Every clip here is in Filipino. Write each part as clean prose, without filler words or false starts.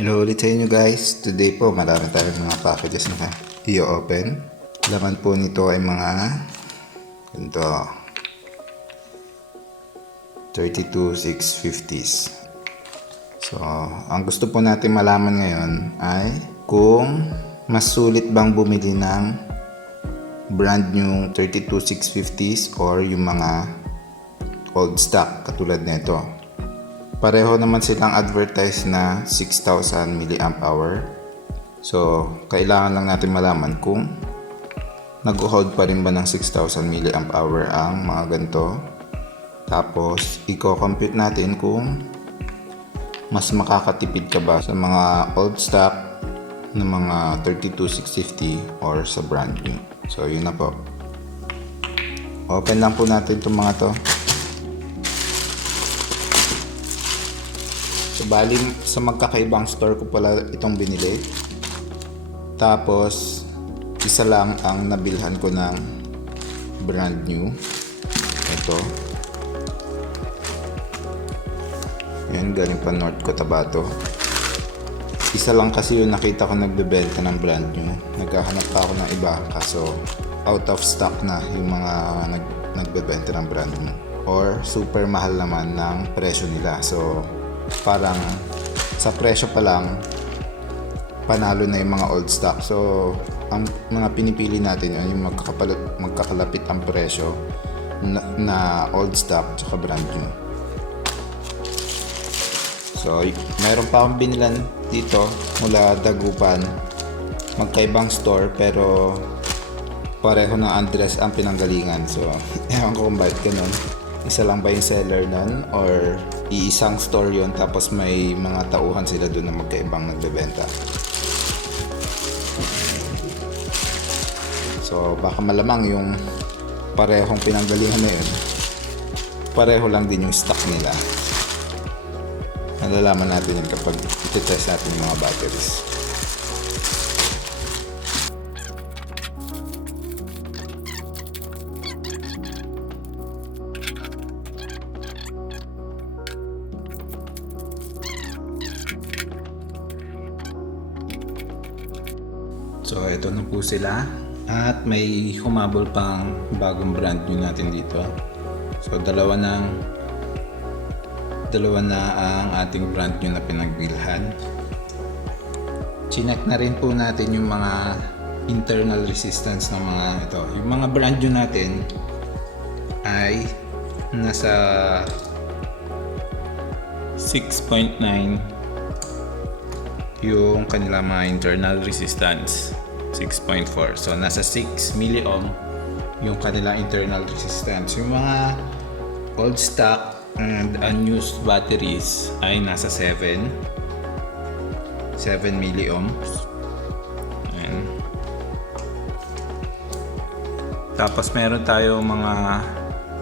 Hello ulit sa inyo guys. Today po marami tayong mga packages na i-open. Laman po nito ay mga ganito 32650s. So, ang gusto po natin malaman ngayon ay kung mas sulit bang bumili ng brand new 32650s or yung mga old stock katulad nito. Pareho naman silang advertise na 6,000 mAh. So, kailangan lang natin malaman kung nag-hold pa rin ba ng 6,000 mAh ang mga ganito. Tapos, i-compute natin kung mas makakatipid ka ba sa mga old stock na mga 32650 or sa brand new. So, yun na po. Open lang po natin itong mga to. So, bali sa magkakaibang store ko pala itong binili. Tapos, isa lang ang nabilhan ko ng brand new. Ito. Yan, galing pa North Cotabato. Isa lang kasi yung nakita ko nagbebenta ng brand new. Naghahanap pa ako ng iba kaso out of stock na yung mga nagbebenta ng brand new. Or super mahal naman ng presyo nila. So, parang sa presyo pa lang panalo na yung mga old stock. So, ang mga pinipili natin yung magkakalapit ang presyo na old stock tsaka brand new. So, meron pa akong binilan dito mula Dagupan. Magkaibang store pero pareho ng address ang pinanggalingan. So, ewan ko kung bakit ganun. Isa lang ba yung seller nun or iisang store yon tapos may mga tauhan sila doon na magkaibang nagbebenta. So, baka malamang yung parehong pinanggalingan na yun, pareho lang din yung stock nila. Malalaman natin yun kapag iti-test natin yung mga batteries. So, ito na po sila. At may humabol pang bagong brand new natin dito. So, dalawa na ang ating brand new na pinagbilhan. Chinek na rin po natin yung mga internal resistance ng mga ito. Yung mga brand new natin ay nasa 6.9 yung kanilang mga internal resistance. 6.4. So, nasa 6 milliohm yung kanilang internal resistance. Yung mga old stock and unused batteries ay nasa 7 milliohms. Ayan. Tapos, meron tayo mga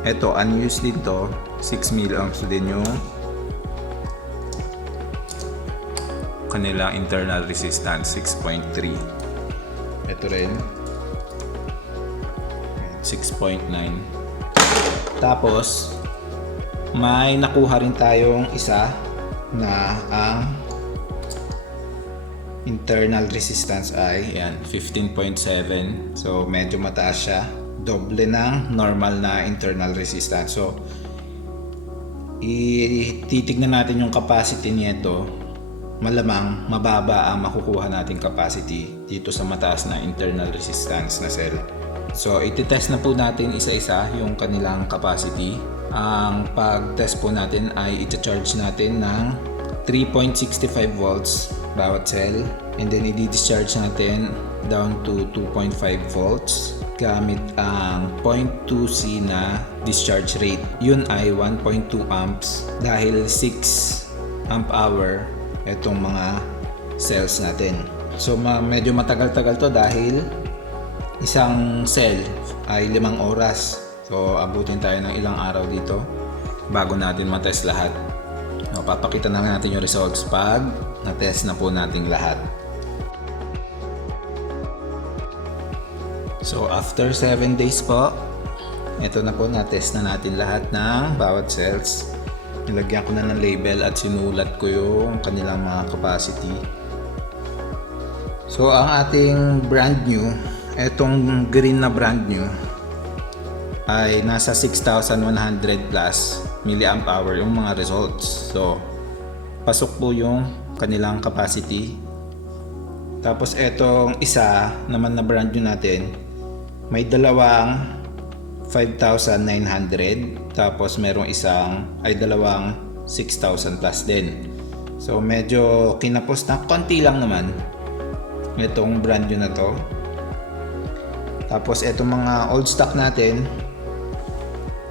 eto, unused dito. 6 milliohms din yung kanilang internal resistance. 6.3. Ito rin 6.9. Tapos may nakuha rin tayong isa na ang internal resistance ay yan 15.7. So medyo mataas siya, doble ng normal na internal resistance. So titignan natin yung capacity nito. Malamang mababa ang makukuha nating capacity dito sa mataas na internal resistance na cell. So, ititest na po natin isa-isa yung kanilang capacity. Ang pag-test po natin ay i-charge natin ng 3.65 volts bawat cell. And then, i-discharge natin down to 2.5 volts gamit ang 0.2C na discharge rate. Yun ay 1.2 amps dahil 6 amp hour itong mga cells natin. So medyo matagal-tagal to dahil isang cell ay 5 oras. So abutin tayo ng ilang araw dito bago natin matest lahat. So, papakita na natin yung results pag na-test na po natin lahat. So after 7 days po, ito na po, na-test na natin lahat ng bawat cells. Nilagyan ko na ng label at sinulat ko yung kanilang mga capacity. So ang ating brand new, etong green na brand new ay nasa 6,100 plus milliamp hour yung mga results. So pasok po yung kanilang capacity. Tapos etong isa naman na brand new natin, may dalawang 5,900, tapos merong dalawang 6,000 plus din. So medyo kinapos na konti lang naman itong brand new na to. Tapos etong mga old stock natin,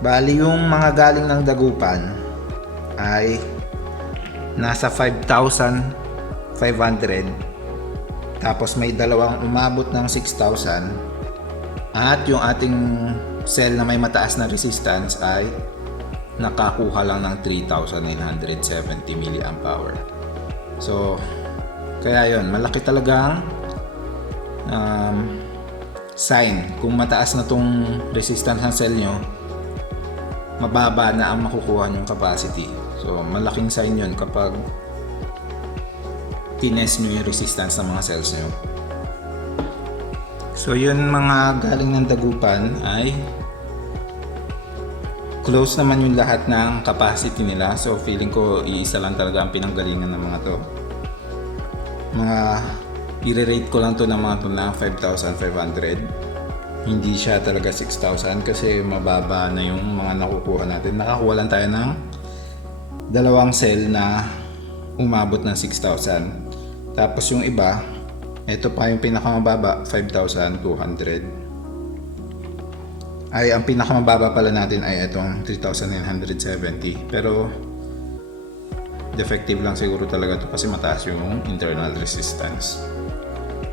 bali yung mga galing ng Dagupan ay nasa 5,500, tapos may dalawang umabot ng 6,000, at yung ating cell na may mataas na resistance ay nakakuha lang ng 3,970 milliamp hour. So kaya yon, malaki talagang sign kung mataas na tong resistance ng cell nyo, mababa na ang makukuha nyong capacity. So malaking sign yon kapag tines nyo yung resistance ng mga cells nyo. So yun, mga galing ng Dagupan ay close naman yung lahat ng capacity nila. So feeling ko iisa lang talaga ang pinanggalingan ng mga to. I-rate ko lang to ng mga to na 5,500. Hindi siya talaga 6,000 kasi mababa na yung mga nakukuha natin. Nakakuha lang tayo ng dalawang cell na umabot ng 6,000. Tapos yung iba, ito pa yung pinakamababa, 5,200. Ay, ang pinakamababa pala natin ay itong 3,970. Pero defective lang siguro talaga to kasi mataas yung internal resistance.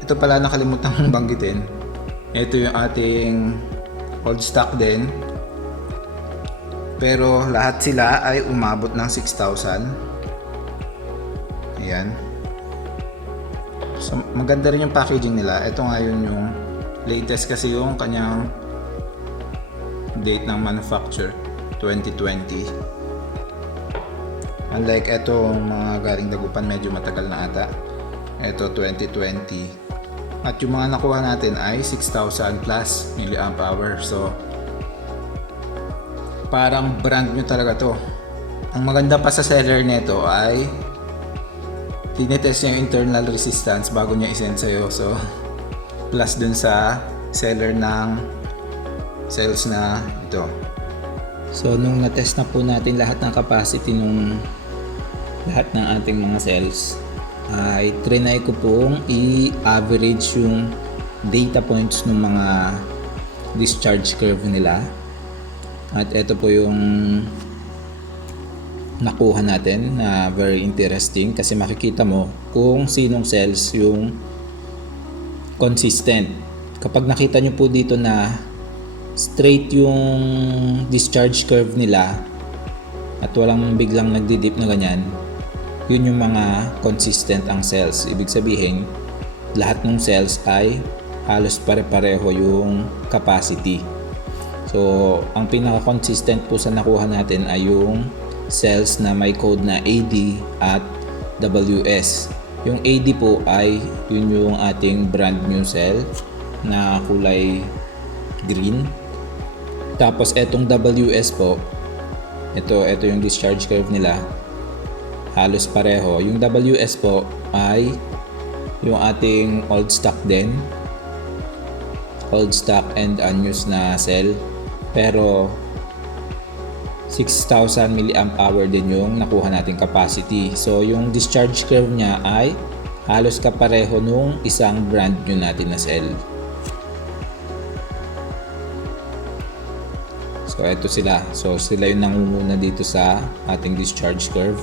Ito pala nakalimutan kong banggitin. Ito yung ating old stock din. Pero lahat sila ay umabot ng 6,000. Ayan. So, maganda rin yung packaging nila. Ito nga yun yung latest kasi yung kanyang date ng manufacture, 2020. Unlike etong mga galing Dagupan, medyo matagal na ata. Ito 2020. At yung mga nakuha natin ay 6,000 plus milliamp hour. So parang brand new talaga to. Ang maganda pa sa seller nito ay tinetest niya yung internal resistance bago niya isend sa'yo. So plus dun sa seller ng cells na ito. So nung na-test na po natin lahat ng capacity nung lahat ng ating mga cells, ay trinay ko pong i-average yung data points ng mga discharge curve nila. At ito po yung nakuha natin na very interesting kasi makikita mo kung sinong cells yung consistent. Kapag nakita nyo po dito na straight yung discharge curve nila at walang biglang nagdidip na ganyan, yun yung mga consistent ang cells. Ibig sabihin, lahat ng cells ay halos pare-pareho yung capacity. So, ang pinaka-consistent po sa nakuha natin ay yung cells na may code na AD at WS. Yung AD po ay yun yung ating brand new cell na kulay green. Tapos etong WS po, ito yung discharge curve nila. Halos pareho. Yung WS po ay yung ating old stock din. Old stock and unused na cell. Pero 6,000 milliamp hour din yung nakuha nating capacity. So yung discharge curve niya ay halos kapareho nung isang brand new natin na cell. So ito sila. So sila yung nangunguna dito sa ating discharge curve.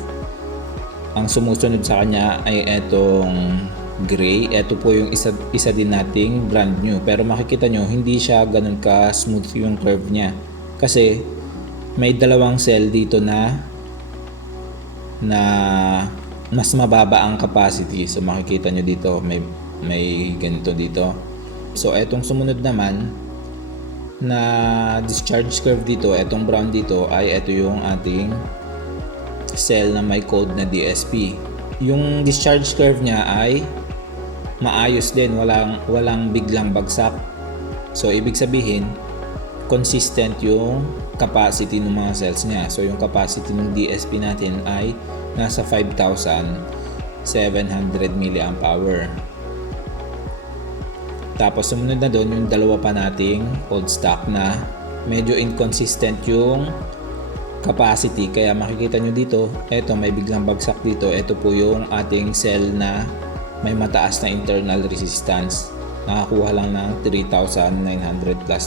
Ang sumusunod sa kanya ay etong gray. Ito po yung isa din nating brand new. Pero makikita nyo, hindi siya ganun ka smooth yung curve niya. Kasi may dalawang cell dito na mas mababa ang capacity. So makikita nyo dito, may ganito dito. So etong sumunod naman na discharge curve dito, etong brown dito ay ito yung ating cell na may code na DSP. Yung discharge curve niya ay maayos din, walang biglang bagsak. So ibig sabihin, consistent yung capacity ng mga cells niya. So yung capacity ng DSP natin ay nasa 5,700 mAh. Tapos sumunod na doon yung dalawa pa nating old stock na medyo inconsistent yung capacity. Kaya makikita nyo dito, eto may biglang bagsak dito. Ito po yung ating cell na may mataas na internal resistance. Nakakuha lang ng 3,900 plus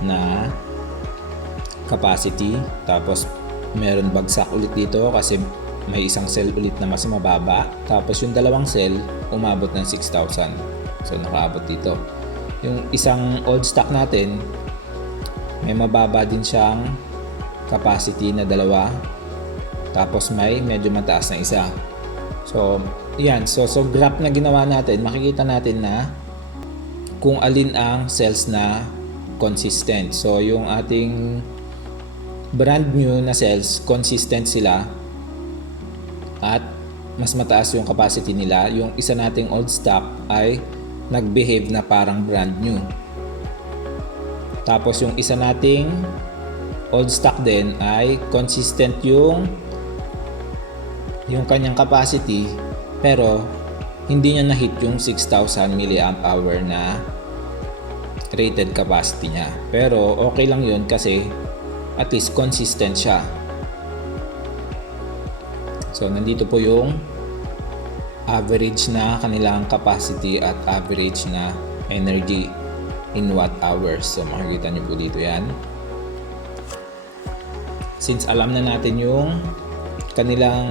na capacity. Tapos meron bagsak ulit dito kasi may isang cell ulit na mas mababa. Tapos yung dalawang cell umabot ng 6,000. So nakaabot dito. Yung isang old stock natin, may mababa din siyang capacity na dalawa. Tapos may medyo mataas na isa. So yan. So graph na ginawa natin, makikita natin na kung alin ang cells na consistent. So yung ating brand new na cells, consistent sila at mas mataas yung capacity nila. Yung isa nating old stock ay nag-behave na parang brand new. Tapos yung isa nating old stock din ay consistent yung kanyang capacity, pero hindi niya na-hit yung 6,000 mAh na rated capacity niya. Pero okay lang yun kasi at least consistent siya. So nandito po yung average na kanilang capacity at average na energy in watt hours. So makikita nyo po dito yan. Since alam na natin yung kanilang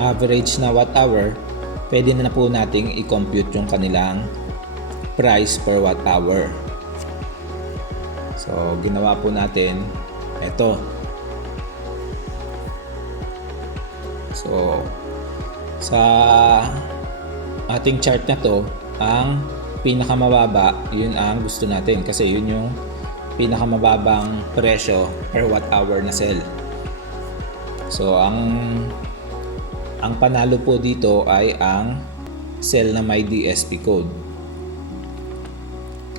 average na watt hour, pwede na po nating i-compute yung kanilang price per watt hour. So ginawa po natin ito. So sa ating chart na to, ang pinakamababa, yun ang gusto natin kasi yun yung pinakamababang presyo per watt hour na cell. So ang panalo po dito ay ang cell na may DSP code.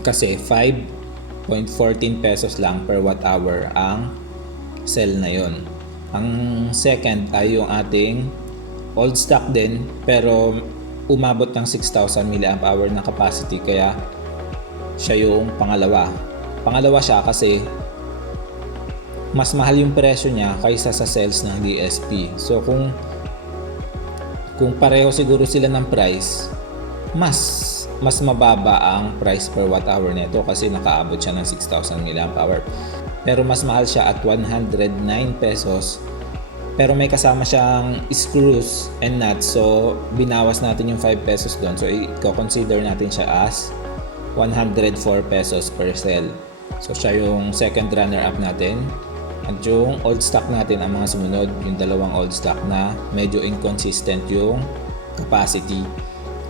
Kasi 5.14 pesos lang per watt hour ang cell na yon. Ang second ay yung ating old stock din, pero umabot ng 6,000 mAh na capacity, kaya siya yung pangalawa. Pangalawa siya kasi mas mahal yung presyo niya kaysa sa cells ng DSP. So kung pareho siguro sila ng price, mas mababa ang price per watt hour nito kasi nakaabot siya ng 6,000 mAh. Pero mas mahal siya at 109 pesos. Pero may kasama siyang screws and nuts, so binawas natin yung 5 pesos doon. So i-consider natin siya as 104 pesos per cell. So siya yung second runner-up natin. At yung old stock natin ang mga sumunod, yung dalawang old stock na medyo inconsistent yung capacity.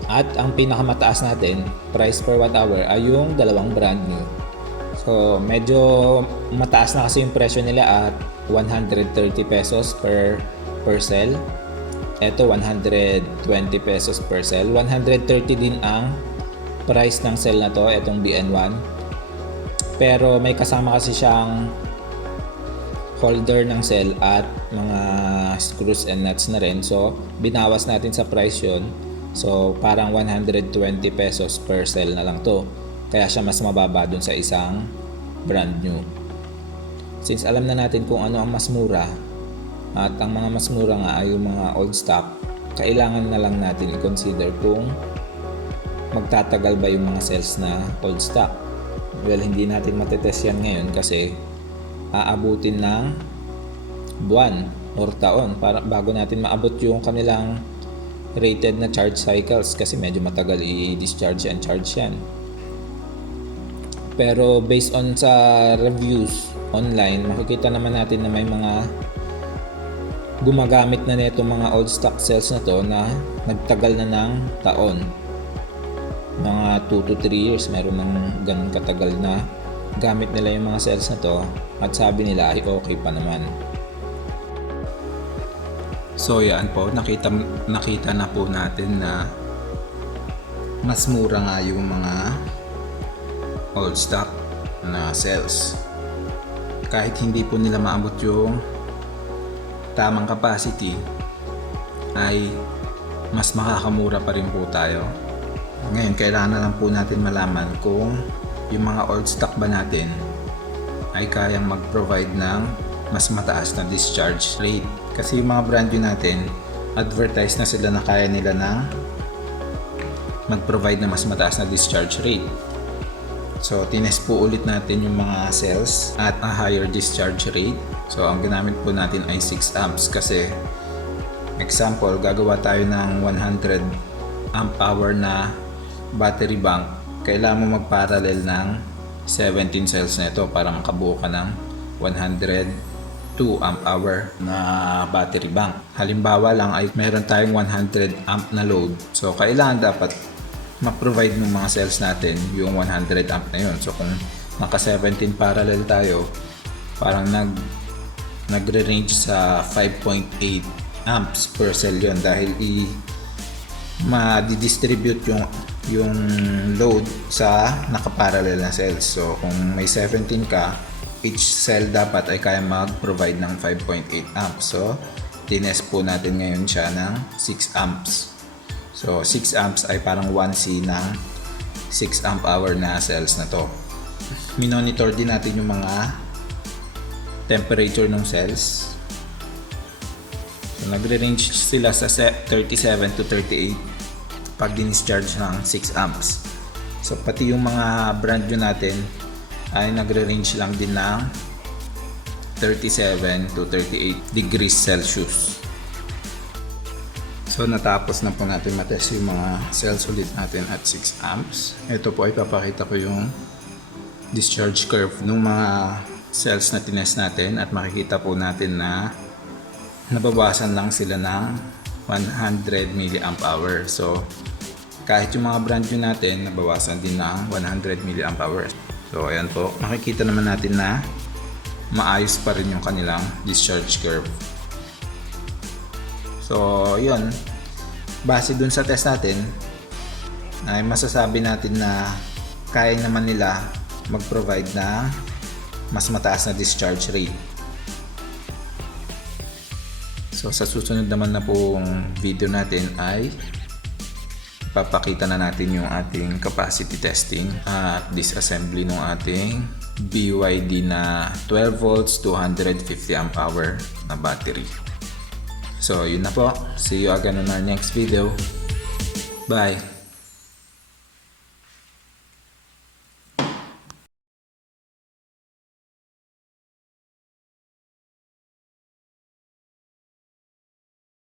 At ang pinakamataas natin, price per watt hour, ay yung dalawang brand new. So medyo mataas na kasi yung presyo nila at 130 pesos per cell. Ito 120 pesos per cell. 130 din ang price ng cell na to, itong BN1. Pero may kasama kasi siyang holder ng cell at mga screws and nuts na rin. So binawas natin sa price yun. So parang 120 pesos per cell na lang to. Kaya siya mas mababa dun sa isang brand new. Since alam na natin kung ano ang mas mura, at ang mga mas mura nga ay yung mga old stock, kailangan na lang natin i-consider kung magtatagal ba yung mga cells na old stock. Well, hindi natin matetest yan ngayon kasi aabutin ng buwan or taon para bago natin maabot yung kanilang rated na charge cycles kasi medyo matagal i-discharge and charge yan. Pero based on sa reviews online, makikita naman natin na may mga gumagamit na nito mga old stock cells na to na nagtagal na ng taon. Mga 2 to 3 years, meron ng ganun katagal na gamit nila yung mga cells na to at sabi nila ay okay pa naman. So yan po, nakita na po natin na mas mura nga yung mga old stock na cells. Kahit hindi po nila maabot yung tamang capacity, ay mas makakamura pa rin po tayo. Ngayon, kailangan na lang po natin malaman kung yung mga old stock ba natin ay kayang mag-provide ng mas mataas na discharge rate. Kasi yung mga brand new natin, advertise na sila na kaya nila ng mag-provide na mas mataas na discharge rate. So, tinest po ulit natin yung mga cells at a higher discharge rate. So, ang ginamit po natin ay 6 amps kasi example, gagawa tayo ng 100 amp hour na battery bank. Kailangan mo mag-parallel ng 17 cells na ito para makabuo ka ng 102 amp hour na battery bank. Halimbawa lang ay meron tayong 100 amp na load. So, kailangan dapat ma-provide ng mga cells natin yung 100 amp na yun. So, kung naka 17 parallel tayo, parang nagre-range sa 5.8 amps per cell yun dahil ma-distribute yung load sa nakaparallel na cells. So, kung may 17 ka, each cell dapat ay kaya mag-provide ng 5.8 amps. So, tinest po natin ngayon siya ng 6 amps. So, 6 amps ay parang 1C ng 6 amp hour na cells na to. Minonitor din natin yung mga temperature ng cells. So, nagre-range sila sa 37 to 38 pag discharge ng 6 amps. So, pati yung mga brand new natin ay nagre-range lang din ng 37 to 38 degrees Celsius. So, natapos na po natin matest yung mga cells ulit natin at 6 amps. Ito po ay papakita ko yung discharge curve ng mga cells na tinest natin at makikita po natin na nababawasan lang sila ng 100 milliamp hour. So, kahit yung mga brand new natin, nabawasan din ng 100 milliamp hour. So, ayan po. Makikita naman natin na maayos pa rin yung kanilang discharge curve. So, yun. Base dun sa test natin, ay masasabi natin na kaya naman nila mag-provide na mas mataas na discharge rate. So, sa susunod naman na pong video natin ay papakita na natin yung ating capacity testing at disassembly ng ating BYD na 12 volts 250 amp hour na battery. So, yun na po. See you again on our next video. Bye!